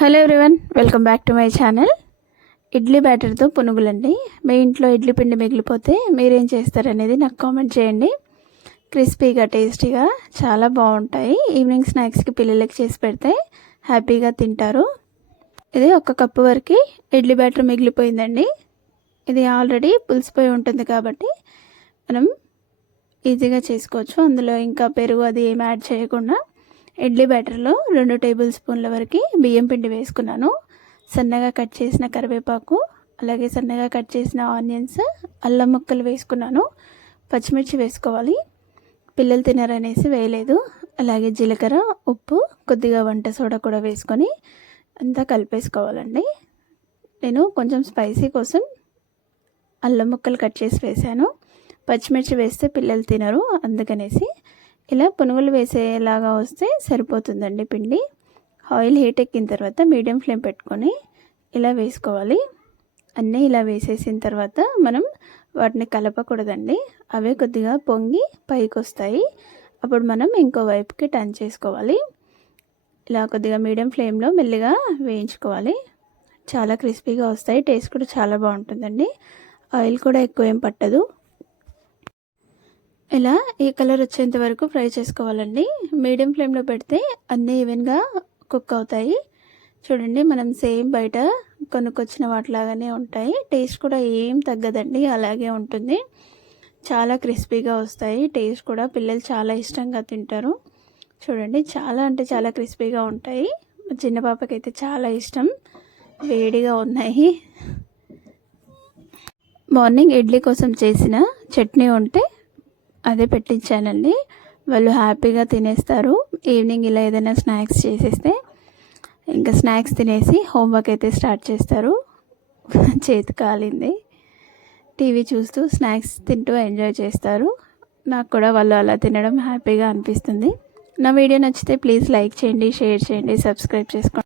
Hello everyone, welcome back to my channel. Idli బ్యాటర్తో పునుగులండి. మీ ఇంట్లో ఇడ్లీ పిండి మిగిలిపోతే మీరేం చేస్తారనేది నాకు కామెంట్ చేయండి. క్రిస్పీగా టేస్టీగా చాలా బాగుంటాయి. ఈవినింగ్ స్నాక్స్కి పిల్లలకి చేసి పెడితే హ్యాపీగా తింటారు. ఇది 1 కప్పు వరకు ఇడ్లీ బ్యాటర్ మిగిలిపోయిందండి. ఇది ఆల్రెడీ పులిసిపోయి ఉంటుంది కాబట్టి మనం ఈజీగా చేసుకోవచ్చు. అందులో ఇంకా పెరుగు అది ఏం యాడ్ చేయకుండా ఇడ్లీ బ్యాటర్లో 2 టేబుల్ స్పూన్ల వరకు బియ్యం పిండి వేసుకున్నాను. సన్నగా కట్ చేసిన కరివేపాకు, అలాగే సన్నగా కట్ చేసిన ఆనియన్స్, అల్లం ముక్కలు వేసుకున్నాను. పచ్చిమిర్చి వేసుకోవాలి. పిల్లలు తినరనేసి వేయలేదు. అలాగే జీలకర్ర, ఉప్పు, కొద్దిగా వంట సోడా కూడా వేసుకొని అంతా కలిపేసుకోవాలండి. నేను కొంచెం స్పైసీ కోసం అల్లం ముక్కలు కట్ చేసి వేసాను. పచ్చిమిర్చి వేస్తే పిల్లలు తినరు, అందుకనేసి ఇలా పునుగులు వేసేలాగా వస్తే సరిపోతుందండి పిండి. ఆయిల్ హీట్ ఎక్కిన తర్వాత మీడియం ఫ్లేమ్ పెట్టుకొని ఇలా వేసుకోవాలి. అన్నీ ఇలా వేసేసిన తర్వాత మనం వాటిని కలపకూడదండి. అవే కొద్దిగా పొంగి పైకి వస్తాయి. అప్పుడు మనం ఇంకో వైపుకి టర్న్ చేసుకోవాలి. ఇలా కొద్దిగా మీడియం ఫ్లేమ్లో మెల్లిగా వేయించుకోవాలి. చాలా క్రిస్పీగా వస్తాయి. టేస్ట్ కూడా చాలా బాగుంటుందండి. ఆయిల్ కూడా ఎక్కువ ఏం పట్టదు. ఇలా ఈ కలర్ వచ్చేంత వరకు ఫ్రై చేసుకోవాలండి. మీడియం ఫ్లేమ్లో పెడితే అన్నీ ఈవెన్గా కుక్ అవుతాయి. చూడండి, మనం సేమ్ బయట కొనుక్కొచ్చిన వాటిలాగానే ఉంటాయి. టేస్ట్ కూడా ఏం తగ్గదండి, అలాగే ఉంటుంది. చాలా క్రిస్పీగా వస్తాయి. టేస్ట్ కూడా పిల్లలు చాలా ఇష్టంగా తింటారు. చూడండి, చాలా అంటే చాలా క్రిస్పీగా ఉంటాయి. చిన్న పాపకైతే చాలా ఇష్టం. వేడిగా ఉన్నాయి. మార్నింగ్ ఇడ్లీ కోసం చేసిన చట్నీ ఉంటే అదే పెట్టించానండి. వాళ్ళు హ్యాపీగా తినేస్తారు. ఈవినింగ్ ఇలా ఏదైనా స్నాక్స్ చేసేస్తే ఇంకా స్నాక్స్ తినేసి హోంవర్క్ అయితే స్టార్ట్ చేస్తారు. చేతి కాలింది. టీవీ చూస్తూ స్నాక్స్ తింటూ ఎంజాయ్ చేస్తారు. నాకు కూడా వాళ్ళు అలా తినడం హ్యాపీగా అనిపిస్తుంది. నా వీడియో నచ్చితే ప్లీజ్ లైక్ చేయండి, షేర్ చేయండి, సబ్స్క్రైబ్ చేసుకోండి.